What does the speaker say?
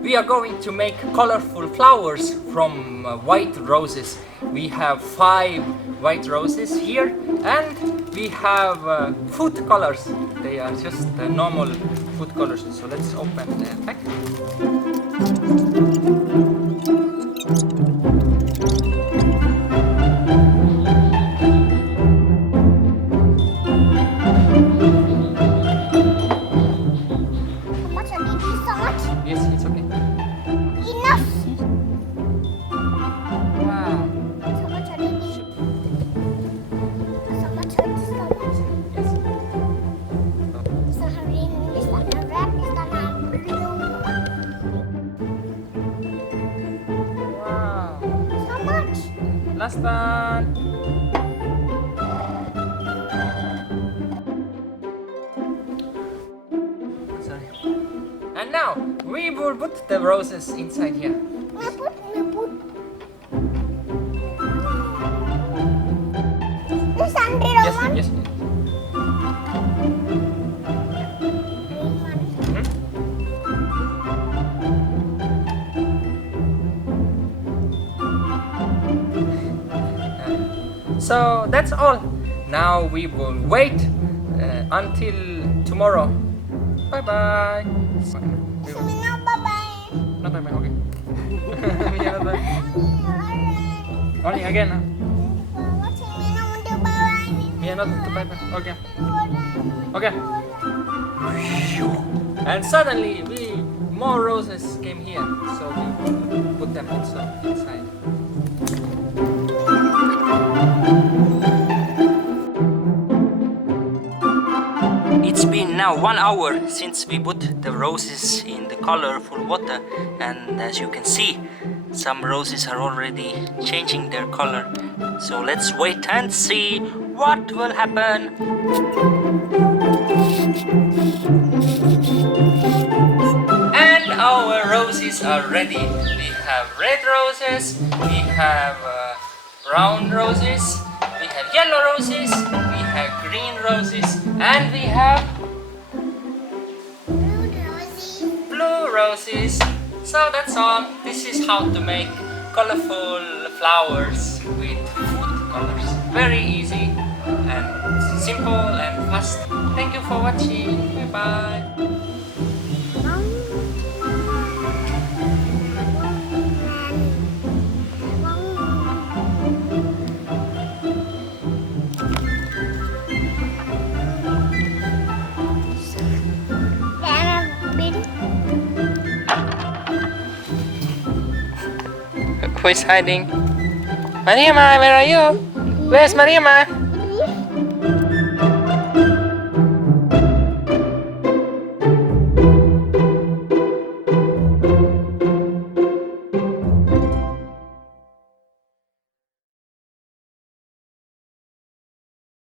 we are going to make colorful flowers from white roses. We have 5 white roses here, and we have food colors. They are just normal food colors. So let's open the pack. Yes, it's okay. Enough. Wow. So much already. So much. Yes. So hurry, this gonna red, this gonna blue. Wow. So much. Last one. Sorry. And now we will put the roses inside here. Me put. This Andre Yes, Roman. yes. So that's all. Now we will wait until tomorrow. Bye bye. So we know bye-bye. Not bye bye, okay. Yeah, not bye. Only again. Watching me now do bye-bye. Yeah, not bye bye. Okay. Okay. And suddenly more roses came here, so we will put them also inside. It's been now 1 hour since we put the roses in the colorful water, and as you can see, some roses are already changing their color. So let's wait and see what will happen. And our roses are ready. We have red roses, we have brown roses, we have yellow roses, we have green roses, and we have blue roses. So that's all. This is how to make colorful flowers with food colors. Very easy and simple and fast. Thank you for watching. Bye bye. Who is hiding? Maria Mai, where are you? Where's Maria Mai?